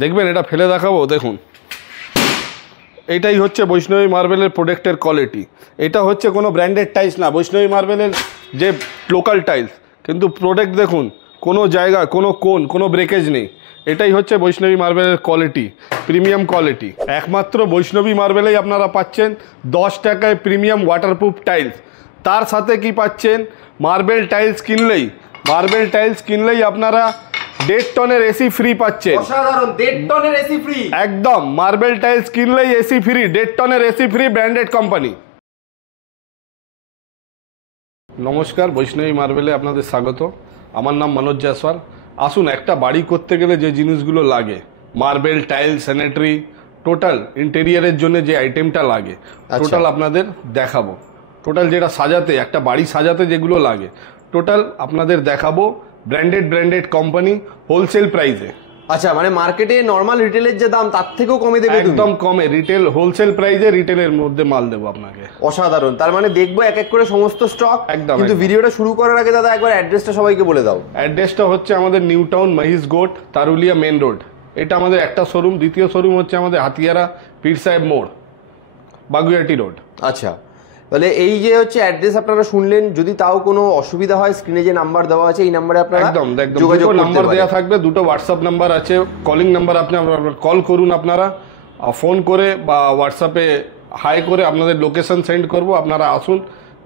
দেখবেন, এটা ফেলে দেখাবো। দেখুন, এটাই হচ্ছে বৈষ্ণবী মার্বেলের প্রোডাক্টের কোয়ালিটি। এটা হচ্ছে কোনো ব্র্যান্ডেড টাইলস না, বৈষ্ণবী মার্বেলের যে লোকাল টাইলস, কিন্তু প্রোডাক্ট দেখুন, কোনো জায়গা, কোনো কোণ, কোনো ব্রেকেজ নেই। এটাই হচ্ছে বৈষ্ণবী মার্বেলের কোয়ালিটি, প্রিমিয়াম কোয়ালিটি। একমাত্র বৈষ্ণবী মার্বেলেই আপনারা পাচ্ছেন 10 টাকায় প্রিমিয়াম ওয়াটারপ্রুফ টাইলস। তার সাথে কি পাচ্ছেন? মার্বেল টাইলস কিনলেই আপনারা 1.5 টনের এসি ফ্রি পাচ্ছেন। অসাধারণ, 1.5 টনের এসি ফ্রি। একদম, মার্বেল টাইলস কিনলেই এসি ফ্রি, 1.5 টনের এসি ফ্রি, ব্র্যান্ডেড কোম্পানি। নমস্কার, বৈষ্ণবী মার্বেলে আপনাদের স্বাগত। আমার নাম মনোজ জয়সওয়াল। আসুন, একটা বাড়ি করতে গেলে যে জিনিসগুলো লাগে, মার্বেল, টাইলস, স্যানিটারি, টোটাল ইন্টেরিয়ারের জন্য যে আইটেমটা লাগে, টোটাল আপনাদের দেখাবো। টোটাল যেটা সাজাতে, একটা বাড়ি সাজাতে যেগুলো লাগে, টোটাল আপনাদের দেখাবো। ব্র্যান্ডেড কোম্পানি, হোলসেল প্রাইসে। আচ্ছা, মানে মার্কেটে নরমাল রিটেলের যে দাম তার থেকেও কমে দেবে? একদম কমে, রিটেল হোলসেল প্রাইসে, রিটেলের মধ্যে মাল দেবো আপনাকে। অসাধারণ। তার মানে দেখবো এক এক করে সমস্ত স্টক। একদম। কিন্তু ভিডিওটা শুরু করার আগে দাদা একবার অ্যাড্রেসটা সবাইকে বলে দাও। অ্যাড্রেসটা হচ্ছে আমাদের নিউ টাউন, মহিষ গোট, তারুলিয়া মেন রোড। এটা আমাদের একটা শোরুম। দ্বিতীয় শোরুম হচ্ছে আমাদের হাতিয়ারা, পীর সাহেব মোড়, বাগুইয়াটি রোড। আচ্ছা, তাহলে এই যে হচ্ছে অ্যাড্রেস আপনারা শুনলেন। যদি তাও কোনো অসুবিধা হয়, স্ক্রিনে যে নাম্বার দেওয়া আছে এই নাম্বারে আপনারা একদম যোগাযোগ করতে নাম্বার পারেন। দেওয়া থাকবে, দুটো হোয়াটসঅ্যাপ নাম্বার আছে, কলিং নাম্বার। আপনি কল করুন, আপনারা ফোন করে বা হোয়াটসঅ্যাপে হাই করে আপনাদের লোকেশন সেন্ড করব, আপনারা আসুন,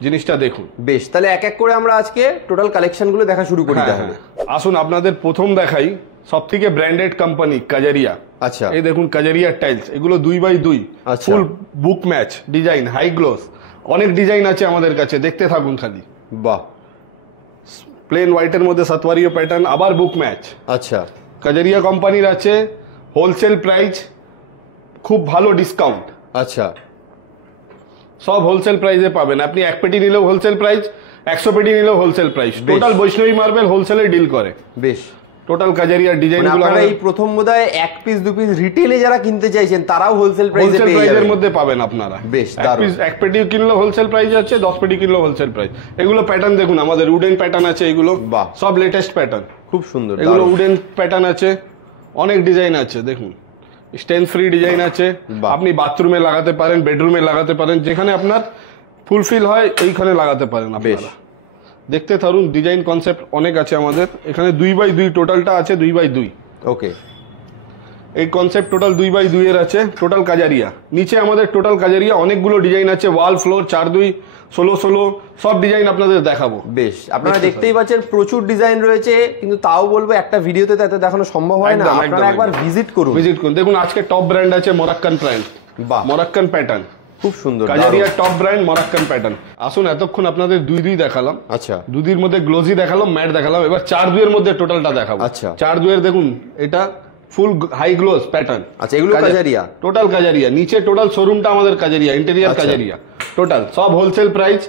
জিনিসটা দেখুন। বেশ, তাহলে এক এক করে আমরা আজকে টোটাল কালেকশনগুলো দেখা শুরু করি। তাহলে আসুন, আপনাদের প্রথম দেখাই সব থেকে ব্র্যান্ডেড কোম্পানি কাজারিয়া। আচ্ছা, এই দেখুন কাজারিয়া টাইলস, এগুলো 2x2 ফুল বুক ম্যাচ ডিজাইন, হাই গ্লোস, অনেক ডিজাইন আছে আমাদের কাছে, দেখতে থাকুন খালি। বাহ, প্লেন হোয়াইটের মধ্যে সাতওয়ারিও প্যাটার্ন, আবার বুক ম্যাচ। আচ্ছা, কাজারিয়া কোম্পানির আছে, হোলসেল প্রাইস, খুব ভালো ডিসকাউন্ট। আচ্ছা, সব হোলসেল প্রাইসে পাবেন। আপনি 1 পেটি নিলেও হোলসেল প্রাইস, 100 পেটি নিলেও হোলসেল প্রাইস। টোটাল বৈষ্ণবী মার্বেল হোলসেলে ডিল করে। বেশ, টোটাল কাজারিয়ার ডিজাইনগুলো আপনারা এই প্রথম বোধহয় 1 পিস 2 পিস রিটেলে যারা কিনতে চাইছেন তারাও হোলসেল প্রাইসে পেয়ে যাবেন। প্রাইসের মধ্যে পাবেন আপনারা। বেশ, দারুণ। 1 পেটি কিনলে হোলসেল প্রাইস আছে, 10 পেটি কিনলেও হোলসেল প্রাইস। এগুলো প্যাটার্ন দেখুন, আমাদের উডেন প্যাটার্ন আছে, এগুলো বাহ, সব লেটেস্ট প্যাটার্ন, খুব সুন্দর। এগুলো উডেন প্যাটার্ন আছে, অনেক ডিজাইন আছে। দেখুন, স্টেন ফ্রি ডিজাইন আছে, আপনি বাথরুমে লাগাতে পারেন, বেডরুমে লাগাতে পারেন, যেখানে আপনার ফুলফিল হয় এইখানে লাগাতে পারেন আপনারা। দেখতে থাকুন, ডিজাইন কনসেপ্ট অনেক আছে আমাদের এখানে। 2x2 টোটালটা আছে, 2x2। ওকে, এই কনসেপ্ট টোটাল 2x2 এর আছে। টোটাল কাজারিয়া, নিচে আমাদের টোটাল কাজারিয়া অনেকগুলো ডিজাইন আছে, ওয়াল, ফ্লোর, 4x2, 16x16 সব ডিজাইন আপনাদের দেখাবো। বেশ, আপনারা দেখতেই পাচ্ছেন প্রচুর ডিজাইন রয়েছে, কিন্তু তাও বলবো একটা ভিডিওতে তাতে দেখানো সম্ভব হয় না। আপনারা একবার ভিজিট করুন। দেখুন, আজকে টপ ব্র্যান্ড আছে মোরাক্কান ব্র্যান্ড। বাহ, মোরাক্কান প্যাটার্ন, খুব সুন্দর। Kajaria top brand, Moroccan pattern. আসুন, এতক্ষণ আপনাদের 2x2 দেখালাম। আচ্ছা, 2x2 এর মধ্যে গ্লোজি দেখালাম, ম্যাট দেখালাম, এবার 4x2 এর মধ্যে টোটালটা দেখাবো। আচ্ছা, 4x2 এর দেখুন, এটা ফুল হাই গ্লোজ প্যাটার্ন। আচ্ছা, এগুলো কাজারিয়া, টোটাল কাজারিয়া। নিচে টোটাল শোরুমটা আমাদের কাজারিয়া, ইন্টেরিয়ার কাজারিয়া। টোটাল সব হোলসেল প্রাইস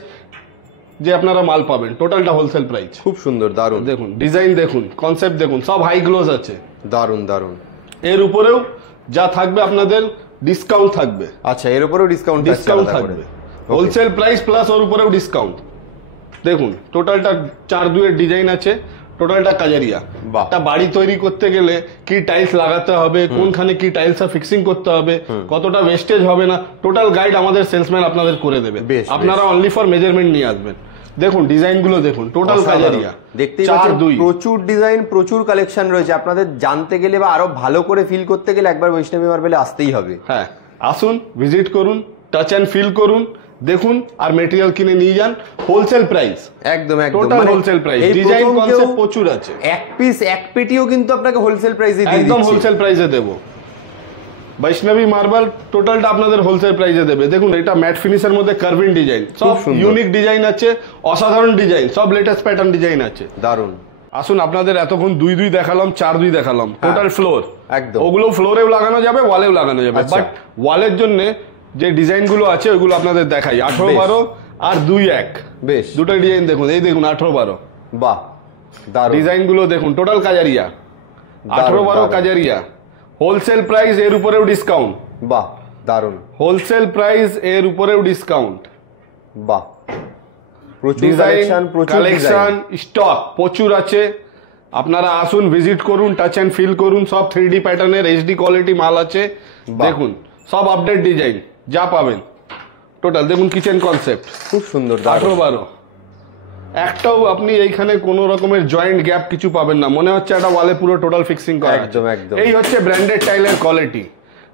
যে আপনারা মাল পাবেন, টোটালটা হোলসেল প্রাইস। খুব সুন্দর, দারুণ। দেখুন ডিজাইন, দেখুন কনসেপ্ট, দেখুন সব হাই গ্লোজ আছে। দারুণ দারুণ। এর উপরেও যা থাকবে আপনাদের ডিসকাউন্ট থাকবে। আচ্ছা, এর উপরেও ডিসকাউন্ট থাকবে, হোলসেল প্রাইস প্লাস ওর উপরেও ডিসকাউন্ট। দেখুন, টোটালটা 4x2 এর ডিজাইন আছে, টোটালটা কাজারিয়া। একটা বাড়ি তৈরি করতে গেলে কি টাইলস লাগাতে হবে, কোনখানে কি টাইলস ফিক্সিং করতে হবে, কতটা ওয়েস্টেজ হবে না, টোটাল গাইড আমাদের সেলসম্যান আপনাদের করে দেবে। আপনারা অনলি ফর মেজারমেন্ট নিয়ে আসবেন। দেখুন ডিজাইনগুলো দেখুন, টোটাল কাজারিয়া। দেখতেই পাচ্ছেন প্রচুর ডিজাইন, প্রচুর কালেকশন রয়েছে। আপনাদের জানতে গেলে বা আরো ভালো করে ফিল করতে গেলে একবার বৈষ্ণবী মার্বেলে আসতেই হবে। হ্যাঁ, আসুন, ভিজিট করুন, টাচ এন্ড ফিল করুন, দেখুন, আর মেটেরিয়াল কিনে নিয়ে যান। হোলসেল প্রাইস, একদম একদম total wholesale price. Design concept প্রচুর আছে। 1 পিস 1 পেটিও কিন্তু আপনাকে হোলসেল প্রাইসে দিয়ে দিচ্ছি, একদম হোলসেল প্রাইসে দেব। বৈষ্ণবী মার্বেল টোটালটা আপনাদের হোলসেল প্রাইসে দেবে। দেখুন, এটা ম্যাট ফিনিশের মধ্যে কার্ভিং ডিজাইন, সব ইউনিক ডিজাইন আছে, অসাধারণ ডিজাইন, সব লেটেস্ট প্যাটার্ন ডিজাইন আছে। দারুন। আসুন, আপনাদের এতক্ষণ 2x2 দেখালাম, 4x2 দেখালাম, টোটাল ফ্লোর। একদম, ওগুলো ফ্লোরেও লাগানো যাবে, ওয়ালেও লাগানো যাবে। বাট ওয়ালের জন্য যে ডিজাইনগুলো আছে ওইগুলো আপনাদের দেখাই। 18-12 আর 2-1। বেশ, দুটো ডিজাইন দেখুন। এই দেখুন 18-12। বাহ, দারুণ। ডিজাইনগুলো দেখুন, total Kajaria, 18-12 Kajaria. Wholesale price, এর উপরেও ডিসকাউন্ট। বাহ, দারুণ। হোলসেল প্রাইস, এর উপরেও ডিসকাউন্ট। বাহ, প্রচুর কালেকশন, স্টক প্রচুর আছে। আপনারা আসুন, ভিজিট করুন, টাচ এন্ড ফিল করুন। সব 3D প্যাটার্নের HD কোয়ালিটি মাল আছে। দেখুন সব আপডেট ডিজাইন যা পাবেন টোটাল। দেখুন কিচেন কনসেপ্ট খুব সুন্দর, 18-12 একটাও আপনি এইখানে কোনো রকমের জয়েন্ট গ্যাপ কিছু পাবেন না, মনে হচ্ছে একটা ওয়ালে পুরো টোটাল ফিক্সিং করা। একদম একদম। এই হচ্ছে ব্র্যান্ডেড টাইলের কোয়ালিটি।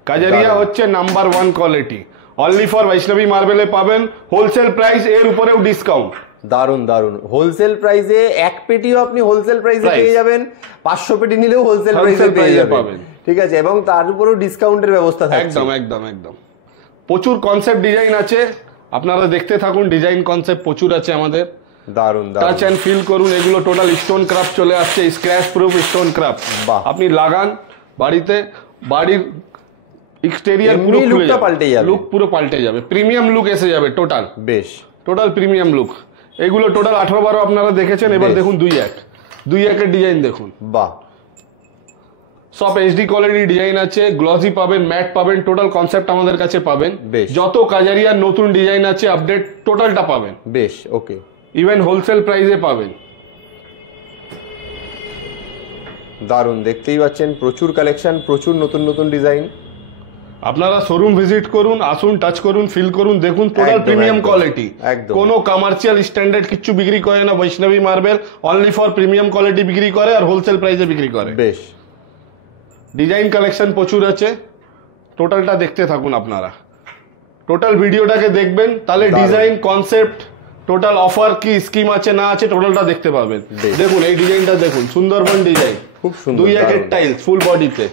কাজারিয়া হচ্ছে number 1 quality. Only for Vaishnavi মার্বেলে পাবেন হোলসেল প্রাইস, এর উপরেও ডিসকাউন্ট। দারুন দারুন, হোলসেল প্রাইসে এক পেটিও আপনি হোলসেল প্রাইসে পেয়ে যাবেন, 500 পেটি নিলেও হোলসেল প্রাইসে পেয়ে যাবেন, ঠিক আছে, এবং তার উপরেও ডিসকাউন্টের ব্যবস্থা থাকছে। একদম একদম একদম। প্রচুর কনসেপ্ট ডিজাইন আছে, আপনারা দেখতে থাকুন। ডিজাইন কনসেপ্ট প্রচুর আছে আমাদের। দারুন দারুন, টাচ এন্ড ফিল করুন। এগুলো টোটাল স্টোন ক্রাফট চলে আসছে, স্ক্র্যাচ প্রুফ স্টোন ক্রাফট। আপনি লাগান বাড়িতে, বাড়ির এক্সটেরিয়ার পুরো লুকটা পাল্টে যাবে, লুক পুরো পাল্টে যাবে, প্রিমিয়াম লুক এসে যাবে টোটাল। বেশ, টোটাল প্রিমিয়াম লুক। এগুলো টোটাল 18-12 আপনারা দেখেছেন। এবার দেখুন 2-1 ডিজাইন দেখুন। বাহ, সব HD কোয়ালিটি ডিজাইন আছে, গ্লসি পাবেন, ম্যাট পাবেন, টোটাল কনসেপ্ট আমাদের কাছে পাবেন। যত কাজারিয়ার নতুন ডিজাইন আছে আপডেট টোটালটা পাবেন। বেশ, ওকে। ইভেন হোলসেল প্রাইসে পাবেন। দারুন, দেখতেই পাচ্ছেন প্রচুর কালেকশন, প্রচুর নতুন নতুন ডিজাইন। আপনারা শোরুম ভিজিট করুন, আসুন, টাচ করুন, ফিল করুন, দেখুন টোটাল প্রিমিয়াম কোয়ালিটি। কোনো কমার্শিয়াল স্ট্যান্ডার্ড কিছু বিক্রি করে না Vaishnavi marble. Only for premium quality বিক্রি করে আর হোলসেল প্রাইসে বিক্রি করে। বেশ, ডিজাইন কালেকশন প্রচুর আছে, টোটালটা দেখতে থাকুন আপনারা। টোটাল ভিডিওটাকে দেখবেন, তাহলে ডিজাইন কনসেপ্ট টোটাল অফার কি স্কিম আছে না আছে টোটালটা দেখতে পাবেন। দেখুন এই ডিজাইনটা দেখুন, সুন্দরবন ডিজাইন, খুব সুন্দর। 2-1 টাইলস ফুল বডিতে,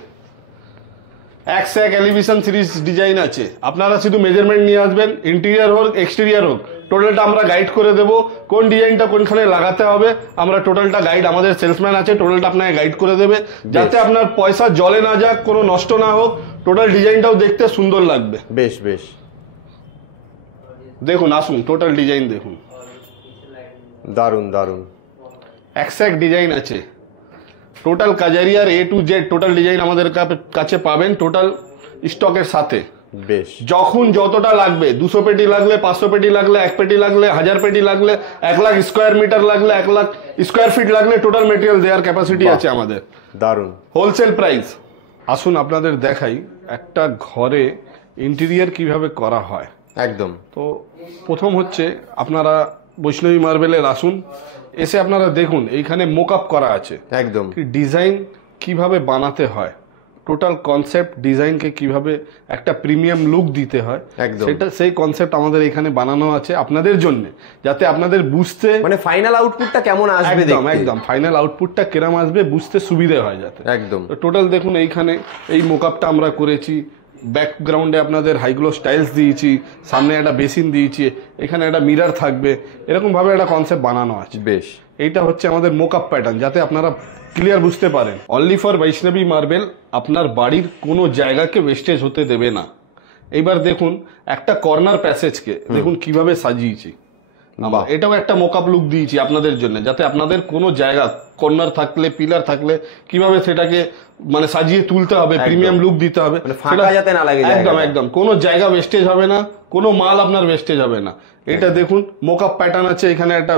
এক এলিভেশন সিরিজ ডিজাইন আছে। আপনারা শুধু মেজারমেন্ট নিয়ে আসবেন, ইন্টেরিয়র হোক এক্সটেরিয়র হোক, টোটালটা আমরা গাইড করে দেব। কোন ডিজাইনটা কোনখানে লাগাতে হবে আমরা টোটালটা গাইড, আমাদের সেলসম্যান আছে, টোটালটা আপনাকে গাইড করে দেবে, যাতে আপনার পয়সা জলে না যাক, কোনো নষ্ট না হোক, টোটাল ডিজাইনটাও দেখতে সুন্দর লাগবে। বেশ বেশ, দেখুন আসুন টোটাল ডিজাইন দেখুন। দারুন দারুন, এক ডিজাইন আছে। টোটাল কাজারিয়ার A to Z total design আমাদের কাছে পাবেন টোটাল স্টকের সাথে। বেশ, যখন যতটা লাগবে, 200 পেটি লাগলে, 500 পেটি লাগলে, 1 পেটি লাগলে, 1000 পেটি লাগলে, 1 লাখ স্কোয়ার মিটার লাগলে, 1 লাখ স্কোয়ার ফিট লাগলে, টোটাল মেটেরিয়াল দেওয়ার ক্যাপাসিটি আছে আমাদের। দারুন, হোলসেল প্রাইস। আসুন আপনাদের দেখাই একটা ঘরে ইন্টেরিয়র কিভাবে করা হয়। একদম। তো প্রথম হচ্ছে আপনারা বৈষ্ণবী মার্বেলের আসুন, এসে আপনারা দেখুন এইখানে মোকআপ করা আছে। একদম, ডিজাইন কিভাবে বানাতে হয়, টোটাল কনসেপ্ট ডিজাইনকে কিভাবে একটা প্রিমিয়াম লুক দিতে হয়, সেটা সেই কনসেপ্ট আমাদের এখানে বানানো আছে আপনাদের জন্য, যাতে আপনাদের বুঝতে, মানে ফাইনাল আউটপুটটা কেমন আসবে, একদম ফাইনাল আউটপুটটা কিরম আসবে বুঝতে সুবিধা হয় যাতে। একদম। টোটাল দেখুন এইখানে এই মোকআপটা আমরা করেছি। ব্যাকগ্রাউন্ডে আপনাদের হাইগ্লো স্টাইলস দিয়েছি, সামনে একটা বেসিন দিয়েছি, এখানে একটা মিরর থাকবে, এরকম ভাবে একটা কনসেপ্ট বানানো আছে। বেশ, এইটা হচ্ছে আমাদের মোকআপ প্যাটার্ন, যাতে আপনারা ক্লিয়ার বুঝতে পারেন। অনলি ফর বৈষ্ণবী মার্বেল আপনার বাড়ির কোনো জায়গাকে ওয়েস্টেজ হতে দেবে না। এইবার দেখুন একটা কর্নার প্যাসেজকে দেখুন কিভাবে সাজিয়েছি, এটাও একটা মোকআপ লুক দিয়েছি আপনাদের জন্য, যাতে আপনাদের কোনো জায়গা কর্নার থাকলে, পিলার থাকলে কিভাবে সেটাকে মানে সাজিয়ে তুলতে হবে, প্রিমিয়াম লুক দিতে হবে, একদম একদম কোনো জায়গা ওয়েস্টেজ হবে না, কোনো মাল আপনার ওয়েস্টেজ হবে না। এটা দেখুন মোকআপ প্যাটার্ন আছে, এখানে একটা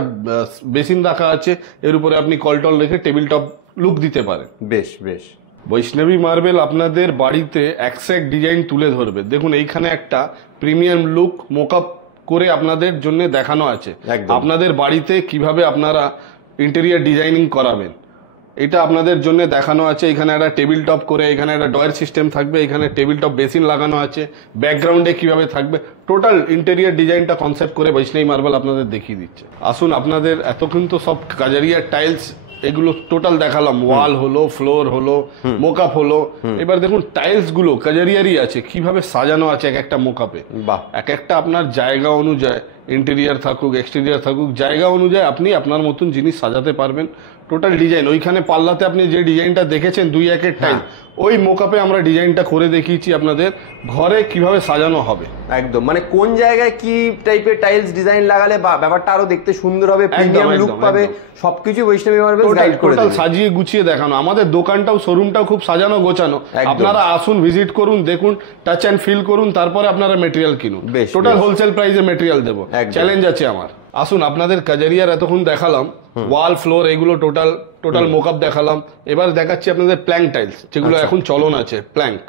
বেসিন রাখা আছে, এর উপরে আপনি কলটল রেখে টেবিল টপ লুক দিতে পারেন। বেশ বেশ, বৈষ্ণবী মার্বেল আপনাদের বাড়িতে এক্সাক্ট ডিজাইন তুলে ধরবে। দেখুন এইখানে একটা প্রিমিয়াম লুক মোকআপ করে আপনাদের জন্য দেখানো আছে, আপনাদের বাড়িতে কিভাবে আপনারা ইন্টেরিয়র ডিজাইনিং করাবেন এটা আপনাদের জন্য দেখানো আছে। এখানে একটা টেবিল টপ করে, এখানে একটা ডয়ার সিস্টেম থাকবে, এখানে টেবিল টপ বেসিন লাগানো আছে, ব্যাকগ্রাউন্ডে কিভাবে থাকবে, টোটাল ইন্টেরিয়র ডিজাইনটা কনসেপ্ট করে বৈষ্ণবী মার্বেল আপনাদের দেখিয়ে দিচ্ছে। আসুন আপনাদের এতক্ষণ তো সব কাজারিয়ার টাইলস এগুলো টোটাল দেখালাম, ওয়াল হলো, ফ্লোর হলো, মোকআপ হলো। এবার দেখুন টাইলস গুলো কাজারিয়ারই আছে, কিভাবে সাজানো আছে এক একটা মোকআপে। এক একটা আপনার জায়গা অনুযায়ী, ইন্টেরিয়র থাকুক এক্সটেরিয়র থাকুক, জায়গা অনুযায়ী আপনি আপনার মতন জিনিস সাজাতে পারবেন। টোটাল ডিজাইন ওইখানে পাল্লাতে আপনি যে ডিজাইনটা দেখেছেন 2-1 টাইল, ওই মোকআপে আমরা ডিজাইনটা করে দেখিয়েছি আপনাদের ঘরে কিভাবে সাজানো হবে। একদম, মানে কোন জায়গায় কি টাইপের টাইলস ডিজাইন লাগালে ব্যাপারটা আরো দেখতে সুন্দর হবে, প্রিমিয়াম লুক পাবে, সবকিছু বৈষ্ণবী মার্বেল গাইড করে দেবে। টোটাল সাজিয়ে গুছিয়ে দেখানো। আমাদের দোকানটাও শোরুমটাও খুব সাজানো গোছানো। আপনারা আসুন, ভিজিট করুন, দেখুন, টাচ এন্ড ফিল করুন, তারপরে আপনারা মেটেরিয়াল কিনুন। টোটাল হোলসেল প্রাইসে মেটেরিয়াল দেবো, চ্যালেঞ্জ আছে আমার। আসুন আপনাদের কাজারিয়ার এতক্ষণ দেখালাম, ওয়াল ফ্লোর এগুলো টোটাল টোটাল মোকআপ দেখালাম। এবার দেখাচ্ছি আপনাদের প্ল্যাঙ্ক টাইলস, যেগুলো এখন চলন আছে। প্ল্যাঙ্ক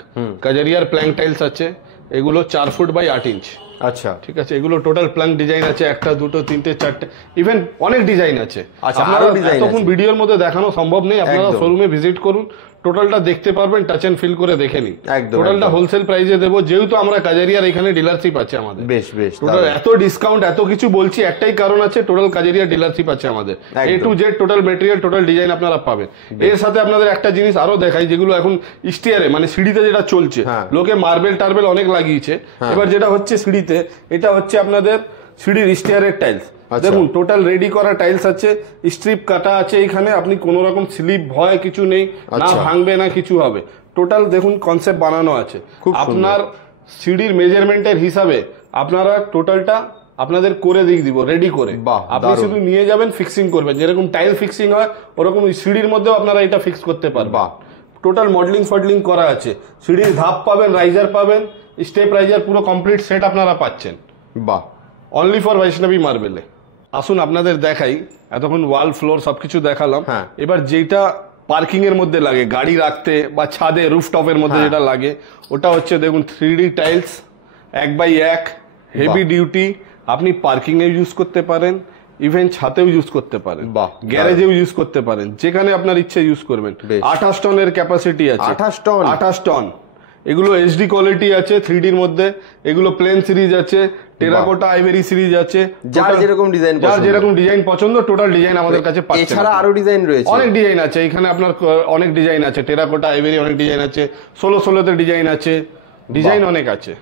কাজারিয়ার প্ল্যাঙ্ক টাইলস আছে, এগুলো 4 ফুট বাই 8 ইঞ্চ। আচ্ছা, ঠিক আছে, এগুলো টোটাল প্ল্যাঙ্ক ডিজাইন আছে, 1টা 2টো 3টে 4টে, ইভেন অনেক ডিজাইন আছে। আপনারা তখন ভিডিওর মধ্যে দেখানো সম্ভব নেই, আপনারা শোরুমে ভিজিট করুন, টোটালটা দেখতে পারবেন, টাচ এন্ড ফিল করে দেখে নিন। টোটালটা হোলসেল প্রাইসে দেবো, যেহেতু আমরা কাজারিয়ার এখানে ডিলারশিপ আছে আমাদের। বেশ বেশ, টোটাল এত ডিসকাউন্ট এত কিছু বলছি একটাই কারণ আছে, টোটাল কাজারিয়ার ডিলারশিপ আছে আমাদের। A to Z total material, total design আপনারা পাবেন। এর সাথে আপনাদের একটা জিনিস আরো দেখাই, যেগুলো এখন স্টিয়ারে মানে সিঁড়িতে যেটা চলছে, লোকে মার্বেল টার্বেল অনেক লাগিয়েছে, এবার যেটা হচ্ছে সিঁড়িতে, এটা হচ্ছে আপনাদের সিঁড়ির স্টিয়ারের টাইলস। দেখুন টোটাল রেডি করা টাইলস আছে, স্ট্রিপ কাটা আছে এখানে, আপনি কোনো রকম স্লিপ ভয় কিছু নেই, না ভাঙবে না কিছু হবে। টোটাল দেখুন কনসেপ্ট বানানো আছে। আপনার সিঁড়ির মেজারমেন্টের হিসাবে আপনারা টোটালটা আপনাদের করে দিয়ে দিব রেডি করে, আপনি শুধু নিয়ে যাবেন, ফিক্সিং করবেন, যেরকম টাইল ফিক্সিং হয় ওরকম সিঁড়ির মধ্যেও আপনারা এটা ফিক্স করতে পারবেন। টোটাল মডেলিং ফডলিং করা আছে, সিঁড়ির ধাপ পাবেন, রাইজার পাবেন, স্টেপ রাইজার, পুরো কমপ্লিট সেট আপনারা পাচ্ছেন। বাহ, অনলি ফর বৈষ্ণবী মার্বেলে। আসুন আপনাদের দেখাই, এতক্ষণ ওয়াল ফ্লোর সবকিছু দেখালাম, এবার যেটা পার্কিং এর মধ্যে লাগে, গাড়ি রাখতে বা ছাদে রুফটপের মধ্যে যেটা লাগে, ওটা হচ্ছে দেখুন 3D tiles 1x1 heavy duty. আপনি পার্কিং এ ইউজ করতে পারেন, ইভেন ছাতেও ইউজ করতে পারেন, গ্যারেজেও ইউজ করতে পারেন, যেখানে আপনার ইচ্ছে ইউজ করবেন। 28 টনের ক্যাপাসিটি আছে। 28 টন। এগুলো এইচডি কোয়ালিটি আছে 3D এর মধ্যে, এগুলো প্লেন সিরিজ আছে, টেরাকোটা আইভরি সিরিজ আছে, যার যেরকম ডিজাইন পছন্দ টোটাল ডিজাইন আমাদের কাছে পাচ্ছেন। এছাড়া আরো ডিজাইন রয়েছে, অনেক ডিজাইন আছে এখানে, আপনার অনেক ডিজাইন আছে, টেরাকোটা আইভরি অনেক ডিজাইন আছে, 16 ডিজাইন আছে, ডিজাইন অনেক আছে।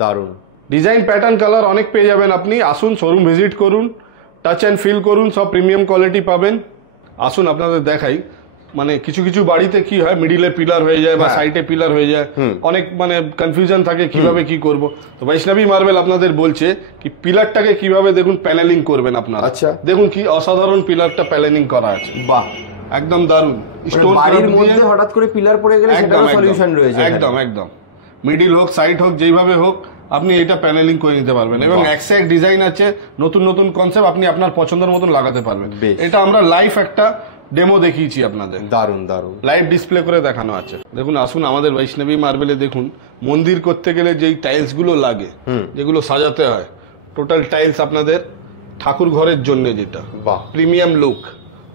দারুন ডিজাইন, প্যাটার্ন, কালার অনেক পেয়ে যাবেন আপনি। আসুন শোরুম ভিজিট করুন, টাচ এন্ড ফিল করুন, সব প্রিমিয়াম কোয়ালিটি পাবেন। আসুন আপনাদের দেখাই, মানে কিছু কিছু বাড়িতে কি হয়, মিডিলে পিলার হয়ে যায় বা সাইডে পিলার হয়ে যায়, অনেক মানে কনফিউশন থাকে কিভাবে কি করব। তো বৈষ্ণবী মার্বেল আপনাদের বলছে কি পিলারটাকে কিভাবে দেখুন প্যানেলিং করবেন আপনারা। আচ্ছা, দেখুন কি অসাধারণ পিলারটা প্যানেলিং করা আছে। বাহ, একদম দারুণ। স্টোন বাড়ির মধ্যে হঠাৎ করে পিলার পড়ে গেলে সেটারও সলিউশন রয়েছে। একদম একদম, মিডিল হোক সাইড হোক যেইভাবে হোক আপনি এটা প্যানেলিং করে নিতে পারবেন, এবং এক ডিজাইন আছে, নতুন নতুন কনসেপ্ট, আপনি আপনার পছন্দের মতন লাগাতে পারবেন। এটা আমরা লাইভ একটা ডেমো দেখিয়েছি আপনাদের, দারুন দারুন লাইভ ডিসপ্লে করে দেখানো আছে। দেখুন আসুন আমাদের বৈষ্ণবী মার্বেলে দেখুন, মন্দির করতে গেলে যেই টাইলস গুলো লাগে, যেগুলো সাজাতে হয়, টোটাল টাইলস আপনাদের ঠাকুর ঘরের জন্য, যেটা প্রিমিয়াম লুক।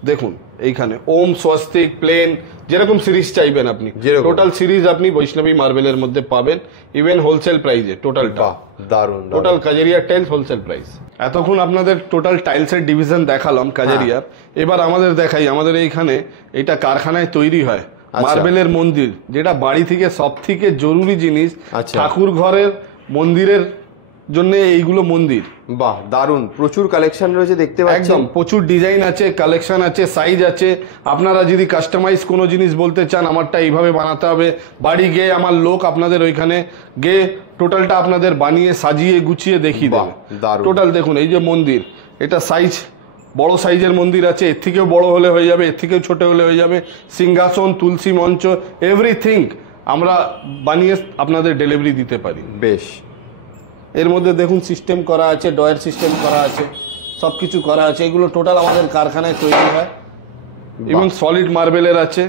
দেখুন এইখানে ওম, স্বস্তিক, প্লেন, যেরকম সিরিজ চাইবেন আপনি, টোটাল সিরিজ আপনি বৈষ্ণবী মার্বেলের মধ্যে পাবেন, ইভেন হোলসেল প্রাইসে। টোটালটা দারুন, টোটাল কাজারিয়ার টাইলস হোলসেল প্রাইস। এতক্ষণ আপনাদের টোটাল টাইলসের ডিভিশন দেখালাম কাজারিয়ার। এবার আমাদের দেখাই, আমাদের এইখানে এটা কারখানায় তৈরি হয় মার্বেলের মন্দির, যেটা বাড়ি থেকে সব থেকে জরুরি জিনিস, ঠাকুর ঘরের মন্দিরের জন্য এইগুলো মন্দির। বাহ, দারুন, প্রচুর কালেকশন রয়েছে দেখতে পাচ্ছেন। একদম প্রচুর ডিজাইন আছে, কালেকশন আছে, সাইজ আছে। আপনারা যদি কাস্টমাইজ কোনো জিনিস বলতে চান, আমারটা এইভাবে বানাতে হবে, বাড়ি গিয়ে আমার লোক আপনাদের ওইখানে গিয়ে টোটালটা আপনাদের বানিয়ে সাজিয়ে গুছিয়ে দেখিয়ে দেবে। টোটাল দেখুন এই যে মন্দির, এটা সাইজ বড় সাইজের মন্দির আছে, এর থেকেও বড় হলে হয়ে যাবে, এর থেকেও ছোট হলে হয়ে যাবে। সিংহাসন, তুলসী মঞ্চ, এভরিথিং আমরা বানিয়ে আপনাদের ডেলিভারি দিতে পারি। বেশ, এর মধ্যে দেখুন সিস্টেম করা আছে, ডয়ার সিস্টেম করা আছে, সবকিছু করা আছে। এগুলো টোটাল আমাদের কারখানায় তৈরি হয়, এবং সলিড মার্বেলের আছে,